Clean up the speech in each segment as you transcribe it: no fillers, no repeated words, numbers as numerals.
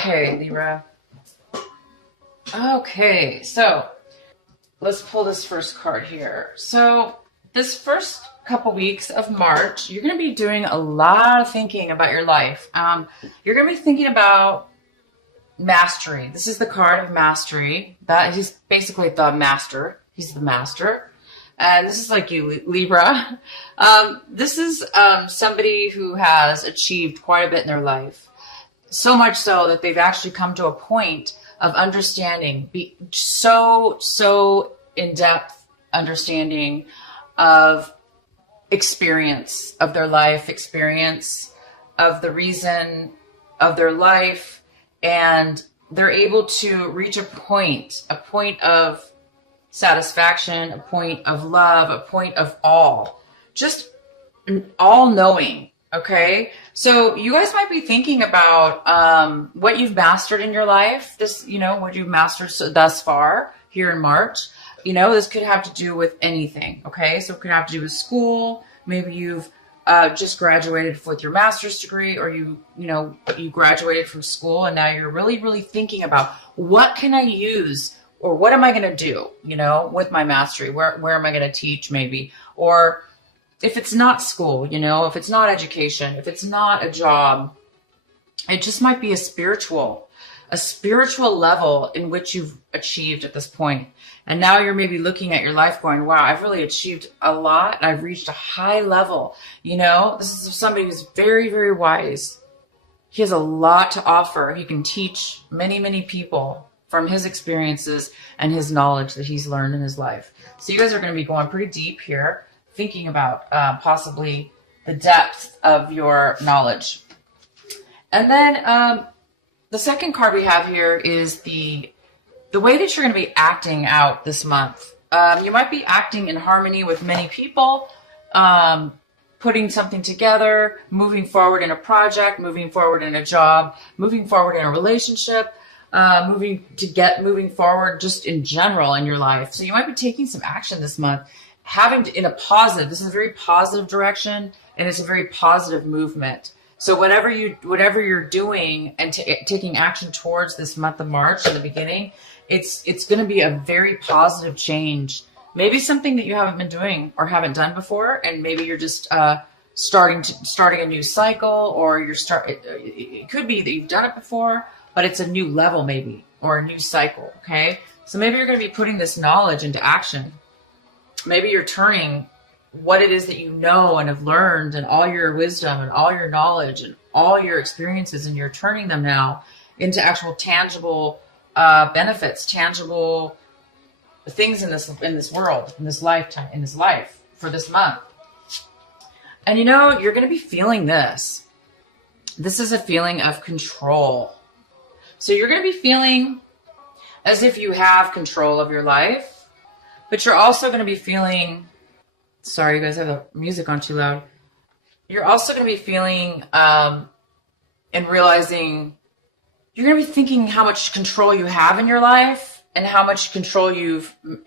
Okay, Libra. Okay, so let's pull this first card here. So this first couple weeks of March, you're going to be doing a lot of thinking about your life. You're going to be thinking about mastery. This is the card of mastery. That he's basically the master. He's the master. And this is like you, Libra. This is somebody who has achieved quite a bit in their life. So much so that they've actually come to a point of understanding, so in-depth understanding of experience, of their life experience, of the reason of their life, and they're able to reach a point of satisfaction, a point of love, a point of all, just all knowing. Okay, so you guys might be thinking about what you've mastered in your life. This, what you've mastered thus far here in March. This could have to do with anything. Okay, so it could have to do with school. Maybe you've just graduated with your master's degree, or you graduated from school and now you're really, really thinking about what can I use, or what am I going to do, with my mastery? Where am I going to teach, maybe? Or if it's not school, if it's not education, if it's not a job, it just might be a spiritual level in which you've achieved at this point. And now you're maybe looking at your life going, wow, I've really achieved a lot. And I've reached a high level. This is somebody who's very, very wise. He has a lot to offer. He can teach many, many people from his experiences and his knowledge that he's learned in his life. So you guys are going to be going pretty deep here, thinking about possibly the depth of your knowledge. And then the second card we have here is the way that you're going to be acting out this month. You might be acting in harmony with many people, putting something together, moving forward in a project, moving forward in a job, moving forward in a relationship, moving forward just in general in your life. So you might be taking some action this month, this is a very positive direction, and it's a very positive movement. So whatever you're doing and taking action towards this month of March in the beginning, it's going to be a very positive change. Maybe something that you haven't been doing or haven't done before, and maybe you're just starting a new cycle, or it could be that you've done it before, but it's a new level maybe, or a new cycle. Okay, so maybe you're going to be putting this knowledge into action. Maybe you're turning what it is that you know and have learned, and all your wisdom and all your knowledge and all your experiences, and you're turning them now into actual tangible benefits, tangible things in this world, in this lifetime, in this life for this month. And you're going to be feeling this. This is a feeling of control. So you're going to be feeling as if you have control of your life. But you're also going to be feeling, sorry, you guys have the music on too loud. You're also going to be feeling and realizing, you're going to be thinking how much control you have in your life, and how much control you have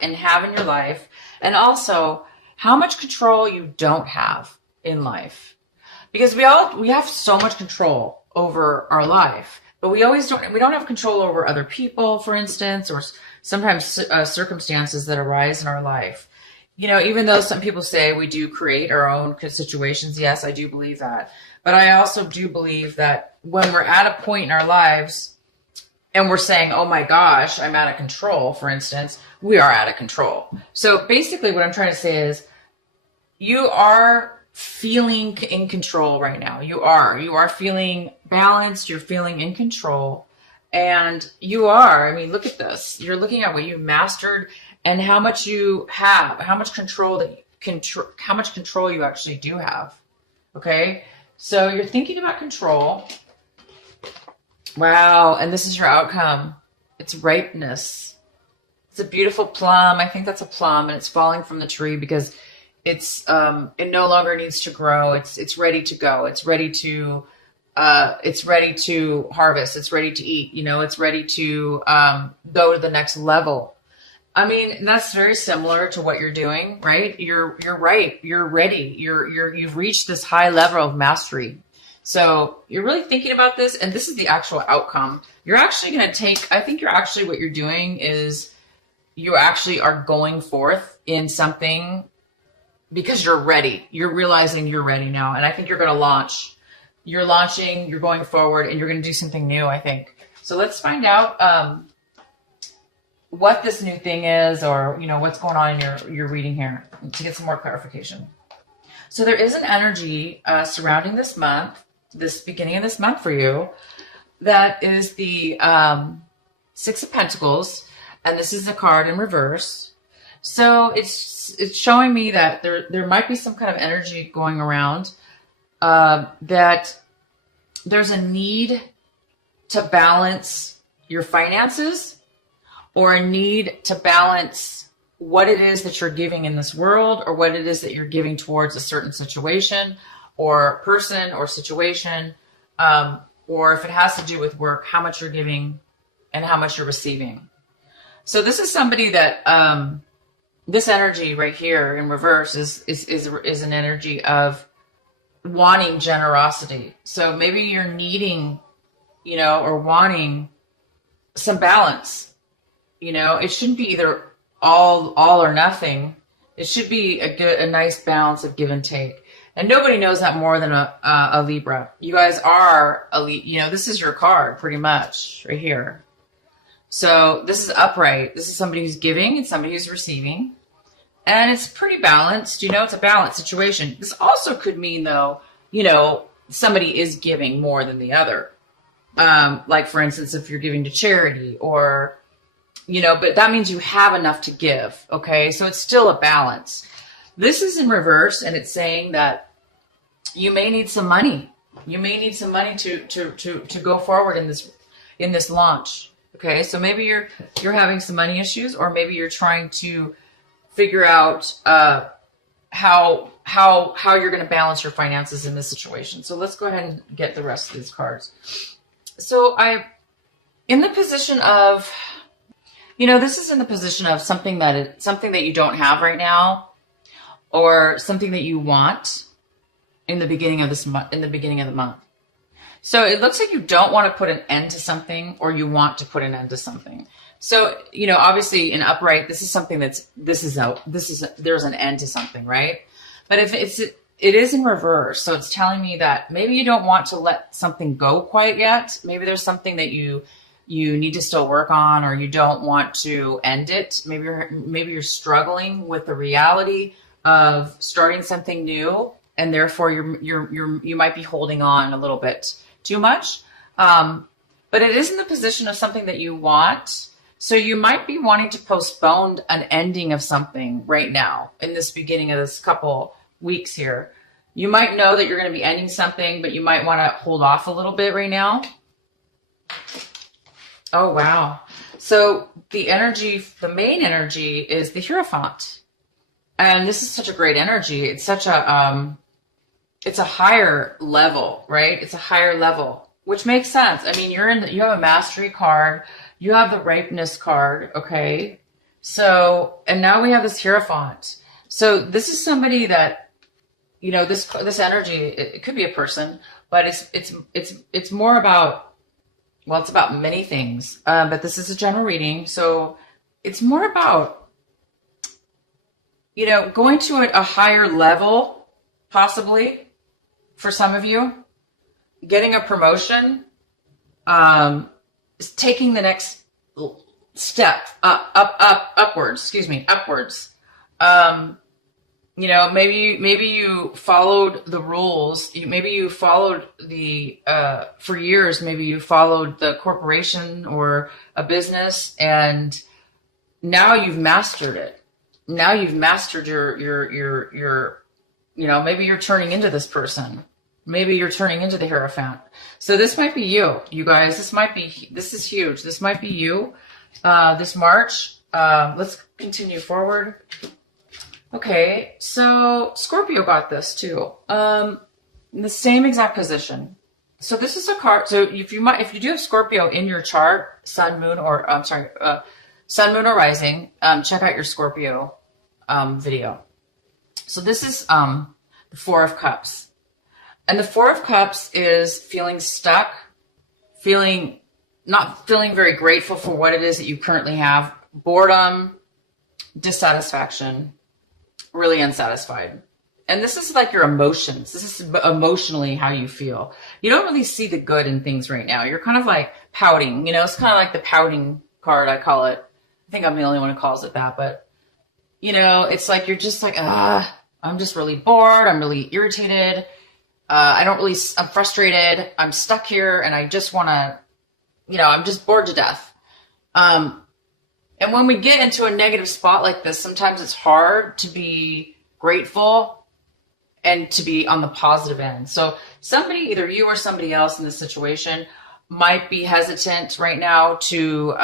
in your life, and also how much control you don't have in life. Because we have so much control over our life. But we don't have control over other people, for instance, or sometimes circumstances that arise in our life. Even though some people say we do create our own situations, yes, I do believe that. But I also do believe that when we're at a point in our lives and we're saying, oh my gosh, I'm out of control, for instance, we are out of control. So basically what I'm trying to say is, you are feeling in control right now. You are feeling balanced. You're feeling in control, and look at this. You're looking at what you mastered and how much you have, how much control you actually do have. Okay. So you're thinking about control. Wow. And this is your outcome. It's ripeness. It's a beautiful plum. I think that's a plum, and it's falling from the tree because it no longer needs to grow. It's ready to go. It's ready to harvest. It's ready to eat. It's ready to go to the next level. I mean, that's very similar to what you're doing, right? You're right. You're ready. You've reached this high level of mastery. So you're really thinking about this, and this is the actual outcome. You're actually going to take, I think what you're doing is you actually are going forth in something because you're ready. You're realizing you're ready now. And I think you're going to launch. You're launching, you're going forward, and you're going to do something new, I think. So let's find out what this new thing is, or, you know, what's going on in your reading here to get some more clarification. So there is an energy surrounding this month, this beginning of this month for you, that is the Six of Pentacles, and this is a card in reverse. So it's showing me that there might be some kind of energy going around, that there's a need to balance your finances, or a need to balance what it is that you're giving in this world, or what it is that you're giving towards a certain situation or person or situation, or if it has to do with work, how much you're giving and how much you're receiving. So this is somebody that this energy right here in reverse is an energy of wanting generosity. So maybe you're needing, you know, or wanting some balance. You know, it shouldn't be either all or nothing. It should be a nice balance of give and take. And nobody knows that more than a Libra. You guys are you know, this is your card pretty much right here. So this is upright. This is somebody who's giving and somebody who's receiving. And it's pretty balanced. You know, it's a balanced situation. This also could mean, though, you know, somebody is giving more than the other. Like, for instance, if you're giving to charity, or, you know, but that means you have enough to give. Okay. So it's still a balance. This is in reverse, and it's saying that you may need some money. You may need some money to go forward in this launch. Okay. So maybe you're having some money issues, or maybe you're trying to figure out how you're going to balance your finances in this situation. So let's go ahead and get the rest of these cards. So in the position of, you know, this is in the position of something that you don't have right now, or something that you want in the beginning of the month. So it looks like you don't want to put an end to something, or you want to put an end to something. So, you know, obviously in upright, this is something there's an end to something, right? But if it is in reverse, so it's telling me that maybe you don't want to let something go quite yet. Maybe there's something that you need to still work on, or you don't want to end it. Maybe you're struggling with the reality of starting something new, and therefore you might be holding on a little bit too much. But it is in the position of something that you want. So you might be wanting to postpone an ending of something right now in this beginning of this couple weeks here. You might know that you're going to be ending something, but you might want to hold off a little bit right now. Oh, wow. So the main energy is the Hierophant. And this is such a great energy. It's such it's a higher level, right? It's a higher level, which makes sense. I mean, you have a mastery card. You have the ripeness card, okay? So, and now we have this Hierophant. So this is somebody that, you know, this energy, it could be a person, but it's more about, well, it's about many things. But this is a general reading. So it's more about, you know, going to a higher level, possibly, for some of you, getting a promotion, is taking the next step upwards. You know, maybe you followed the rules. Maybe you followed for years, maybe you followed the corporation or a business, and now you've mastered it. Now you've mastered your, you know, maybe you're turning into this person. Maybe you're turning into the Hierophant. So this might be you guys. This is huge. This might be you, this March. Let's continue forward. Okay. So Scorpio got this too. In the same exact position. So this is a card. So if you do have Scorpio in your chart, sun, moon, or sun, moon, or rising, check out your Scorpio, video. So this is, the Four of Cups. And the Four of Cups is feeling stuck, not feeling very grateful for what it is that you currently have, boredom, dissatisfaction, really unsatisfied. And this is like your emotions. This is emotionally how you feel. You don't really see the good in things right now. You're kind of like pouting, it's kind of like the pouting card, I call it. I think I'm the only one who calls it that, but it's like, you're just like, I'm just really bored. I'm really irritated. I'm frustrated. I'm stuck here and I just want to, I'm just bored to death. And when we get into a negative spot like this, sometimes it's hard to be grateful and to be on the positive end. So somebody, either you or somebody else in this situation, might be hesitant right now to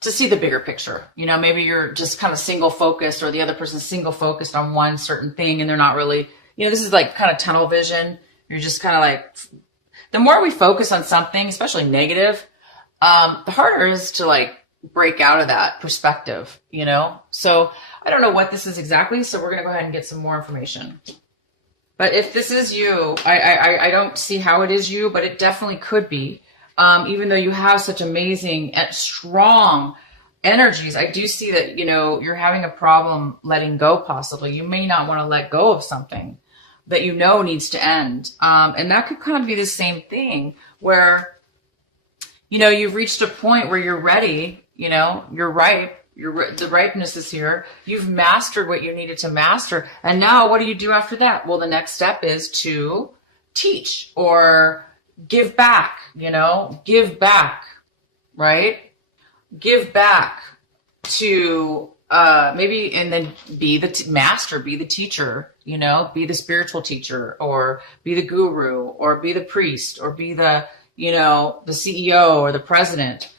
see the bigger picture. Maybe you're just kind of single focused, or the other person's single focused on one certain thing, and they're not really, this is like kind of tunnel vision. You're just kind of like, the more we focus on something, especially negative, the harder it is to like break out of that perspective, So I don't know what this is exactly, so we're going to go ahead and get some more information. But if this is you, I don't see how it is you, but it definitely could be. Even though you have such amazing and strong energies, I do see that, you're having a problem letting go possibly. You may not want to let go of something that needs to end. And that could kind of be the same thing where, you've reached a point where you're ready, you're ripe. The ripeness is here. You've mastered what you needed to master. And now what do you do after that? Well, the next step is to teach or give back, give back, right? Give back to maybe, and then be the master, be the teacher, be the spiritual teacher, or be the guru, or be the priest, or be the, the CEO or the president.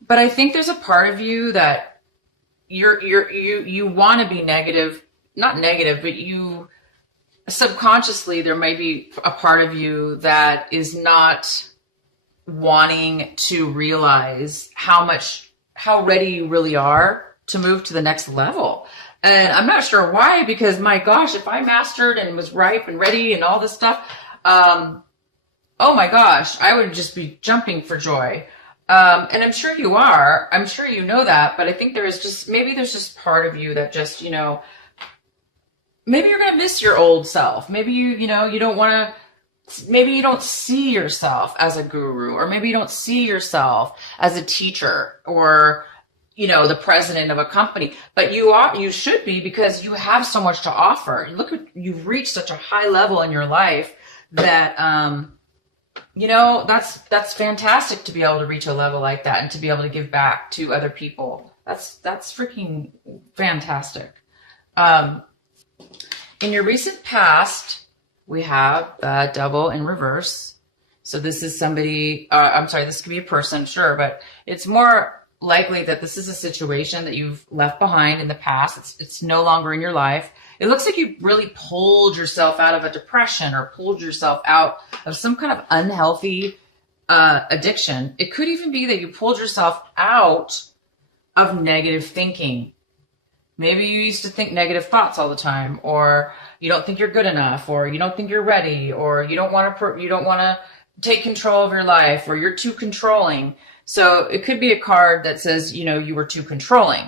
But I think there's a part of you that you want to be negative, not negative, but you subconsciously, there might be a part of you that is not wanting to realize how ready you really are to move to the next level. And I'm not sure why, because my gosh, if I mastered and was ripe and ready and all this stuff, oh my gosh, I would just be jumping for joy. And I'm sure you are. I'm sure you know that, but I think there's just part of you that just, maybe you're going to miss your old self. Maybe you don't want to, maybe you don't see yourself as a guru, or maybe you don't see yourself as a teacher, or, the president of a company, but you should be, because you have so much to offer. You've reached such a high level in your life that, that's fantastic to be able to reach a level like that and to be able to give back to other people. That's freaking fantastic. In your recent past, we have the Devil in reverse. So this is somebody, this could be a person, sure, but it's more likely that this is a situation that you've left behind in the past. It's no longer in your life. It looks like you really pulled yourself out of a depression, or pulled yourself out of some kind of unhealthy addiction. It could even be that you pulled yourself out of negative thinking. Maybe you used to think negative thoughts all the time, or you don't think you're good enough, or you don't think you're ready, or you don't want to take control of your life, or you're too controlling. So it could be a card that says, you were too controlling.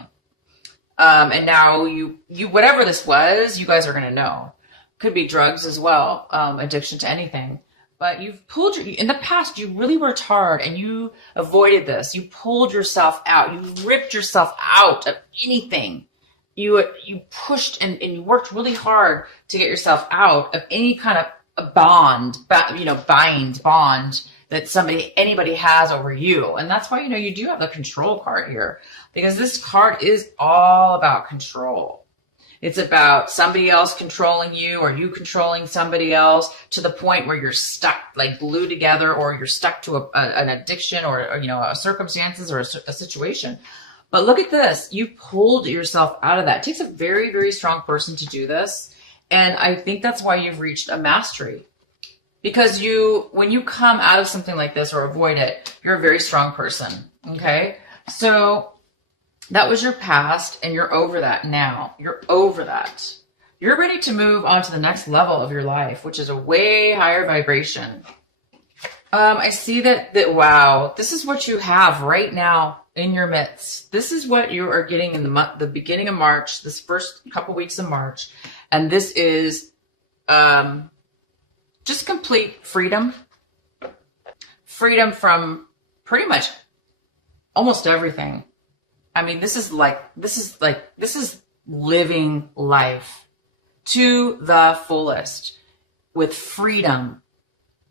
And now you whatever this was, you guys are going to know. Could be drugs as well, addiction to anything. But in the past, you really worked hard and you avoided this. You pulled yourself out. You ripped yourself out of anything. You pushed and you worked really hard to get yourself out of any kind of a bond that anybody has over you. And that's why, you do have the control card here, because this card is all about control. It's about somebody else controlling you, or you controlling somebody else, to the point where you're stuck, like glued together, or you're stuck to an addiction, or a circumstances, or a situation. But look at this. You pulled yourself out of that. It takes a very, very strong person to do this. And I think that's why you've reached a mastery. Because when you come out of something like this or avoid it, you're a very strong person. Okay. So that was your past, and you're over that now. You're over that. You're ready to move on to the next level of your life, which is a way higher vibration. I see that, wow, this is what you have right now in your midst. This is what you are getting in the beginning of March, this first couple weeks of March. And this is just complete freedom. Freedom from pretty much almost everything. I mean, this is living life to the fullest with freedom.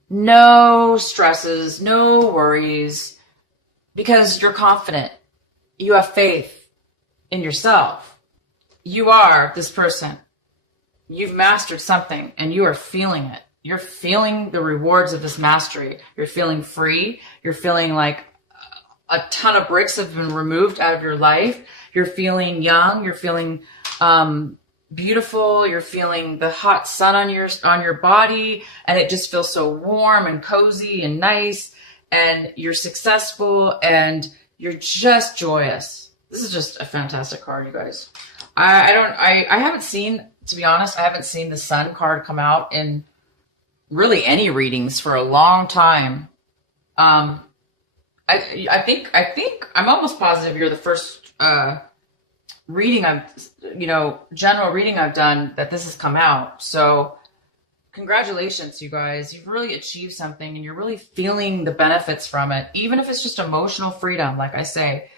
No stresses, no worries, because you're confident. You have faith in yourself. You are this person. You've mastered something and you are feeling it. You're feeling the rewards of this mastery. You're feeling free. You're feeling like a ton of bricks have been removed out of your life. You're feeling young. You're feeling beautiful. You're feeling the hot sun on your body, and it just feels so warm and cozy and nice, and you're successful and you're just joyous. This is just a fantastic card, you guys. I haven't seen, to be honest, I haven't seen the sun card come out in really any readings for a long time. I think I'm almost positive you're the first reading general reading I've done that this has come out. So congratulations, you guys. You've really achieved something and you're really feeling the benefits from it, even if it's just emotional freedom. Like I say,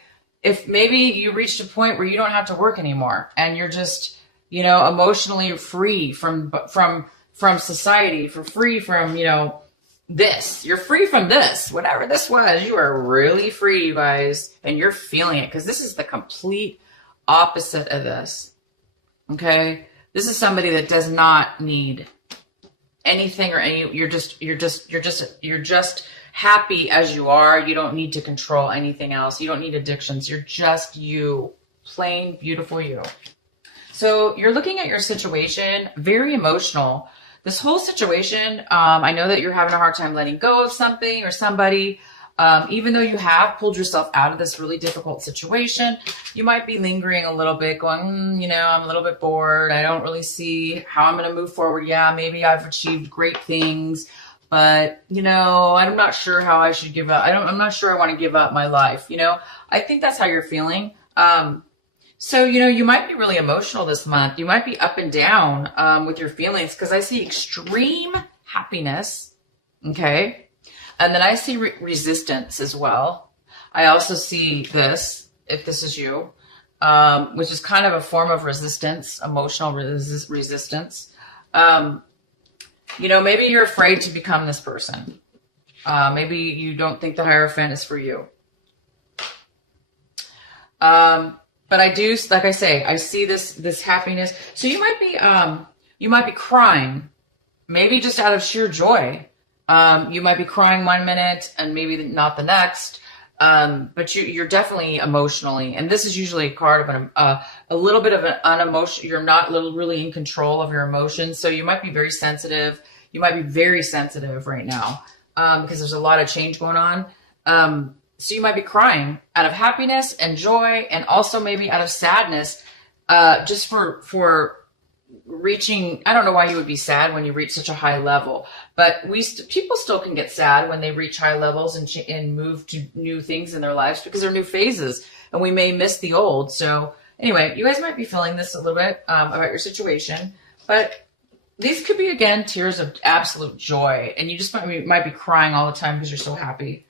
if maybe you reached a point where you don't have to work anymore and you're just, emotionally free from society, free from, this. You're free from this, whatever this was. You are really free, you guys, and you're feeling it, because this is the complete opposite of this. Okay, this is somebody that does not need anything or any. You're just happy as you are. You don't need to control anything else. You don't need addictions. You're just you, plain beautiful you. So you're looking at your situation, very emotional. This whole situation, I know that you're having a hard time letting go of something or somebody. Even though you have pulled yourself out of this really difficult situation, you might be lingering a little bit, going, I'm a little bit bored. I don't really see how I'm going to move forward. Yeah, maybe I've achieved great things, but, I'm not sure how I should give up. I'm not sure I want to give up my life. I think that's how you're feeling. So, you might be really emotional this month. You might be up and down with your feelings, because I see extreme happiness. Okay. And then I see resistance as well. I also see this, if this is you, which is kind of a form of resistance, emotional resistance. Maybe you're afraid to become this person. Maybe you don't think the Hierophant is for you. But I do, like I say, I see this happiness. So you might be crying, maybe just out of sheer joy. You might be crying one minute and maybe not the next. But you're definitely emotionally, and this is usually a card of a little bit of an unemotional. You're not really in control of your emotions, so you might be very sensitive. You might be very sensitive right now because there's a lot of change going on. So you might be crying out of happiness and joy, and also maybe out of sadness, just for reaching. I don't know why you would be sad when you reach such a high level, but people still can get sad when they reach high levels and move to new things in their lives, because they're new phases, and we may miss the old. So anyway, you guys might be feeling this a little bit about your situation, but these could be, again, tears of absolute joy, and you just might be crying all the time because you're so happy.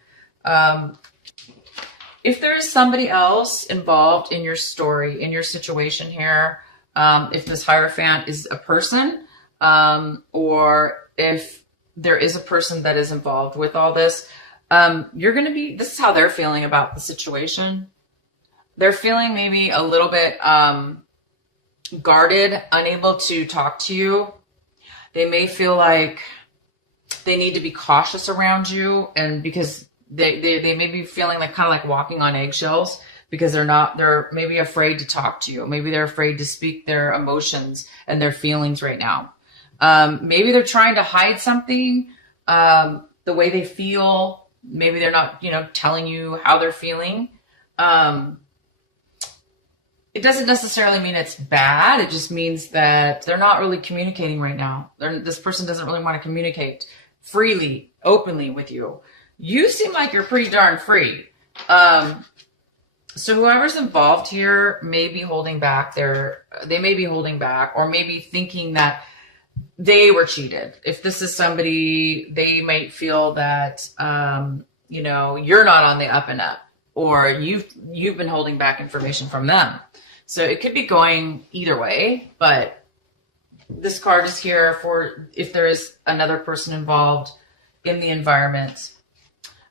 If there is somebody else involved in your story, in your situation here, if this Hierophant is a person, or if there is a person that is involved with all this, this is how they're feeling about the situation. They're feeling maybe a little bit guarded, unable to talk to you. They may feel like they need to be cautious around you, and because they may be feeling like kind of like walking on eggshells, because they're maybe afraid to talk to you. Maybe they're afraid to speak their emotions and their feelings right now. Maybe they're trying to hide something, the way they feel. Maybe they're not, telling you how they're feeling. it doesn't necessarily mean it's bad. It just means that they're not really communicating right now. This person doesn't really want to communicate freely, openly with you. You seem like you're pretty darn free. So whoever's involved here may be holding back they may be holding back, or maybe thinking that they were cheated. If this is somebody, they might feel that, you're not on the up and up, or you've been holding back information from them. So it could be going either way, but this card is here for if there is another person involved in the environment.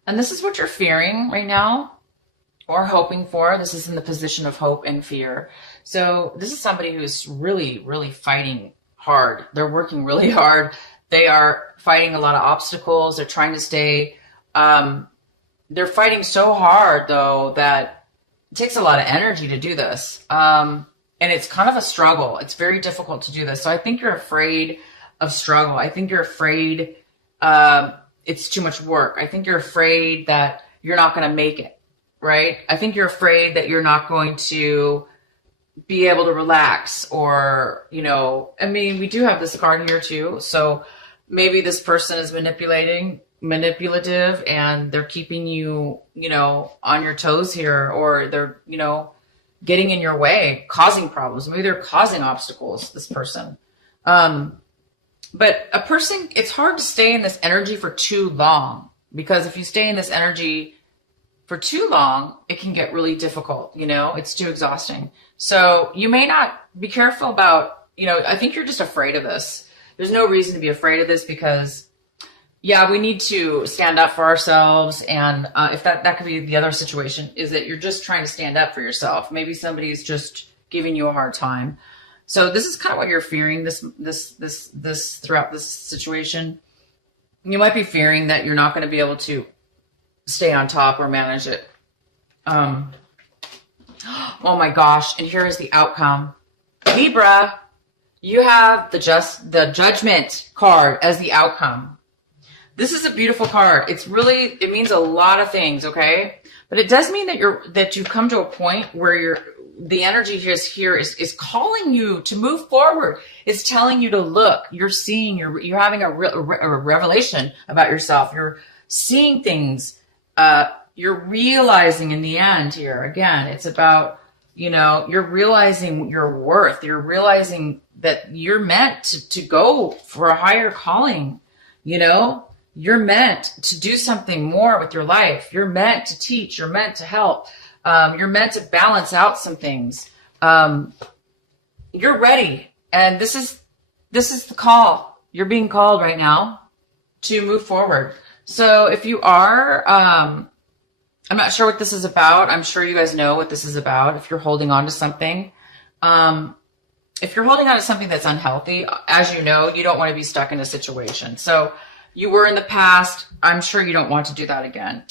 And this is what you're fearing right now or hoping for. This is in the position of hope and fear. So this is somebody who's really, really fighting hard. They're working really hard. They are fighting a lot of obstacles. They're trying to stay, they're fighting so hard though that it takes a lot of energy to do this. And it's kind of a struggle. It's very difficult to do this. So I think you're afraid of struggle. I think you're afraid it's too much work. I think you're afraid that you're not going to make it, right? I think you're afraid that you're not going to be able to relax, or, we do have this card here too. So maybe this person is manipulative, and they're keeping you, on your toes here, or they're, getting in your way, causing problems. Maybe they're causing obstacles, this person. But a person, it's hard to stay in this energy for too long, because if you stay in this energy for too long, it can get really difficult. It's too exhausting. So you may not be careful about, I think you're just afraid of this. There's no reason to be afraid of this, because we need to stand up for ourselves. And if that could be the other situation, is that you're just trying to stand up for yourself. Maybe somebody's just giving you a hard time. So this is kind of what you're fearing this throughout this situation. You might be fearing that you're not going to be able to stay on top or manage it. Oh my gosh. And here is the outcome. Libra, you have the Judgment card as the outcome. This is a beautiful card. It means a lot of things, okay? But it does mean that you've come to a point where the energy is calling you to move forward. It's telling you to look. You're seeing, you're having a revelation about yourself. You're seeing things. You're realizing in the end here, again, it's about, you're realizing your worth. You're realizing that you're meant to go for a higher calling, You're meant to do something more with your life. You're meant to teach. You're meant to help. You're meant to balance out some things. You're ready. And this is the call. You're being called right now to move forward. So if you are, I'm not sure what this is about. I'm sure you guys know what this is about. If you're holding on to something, if you're holding on to something that's unhealthy, as you know, you don't want to be stuck in a situation. So you were in the past. I'm sure you don't want to do that again.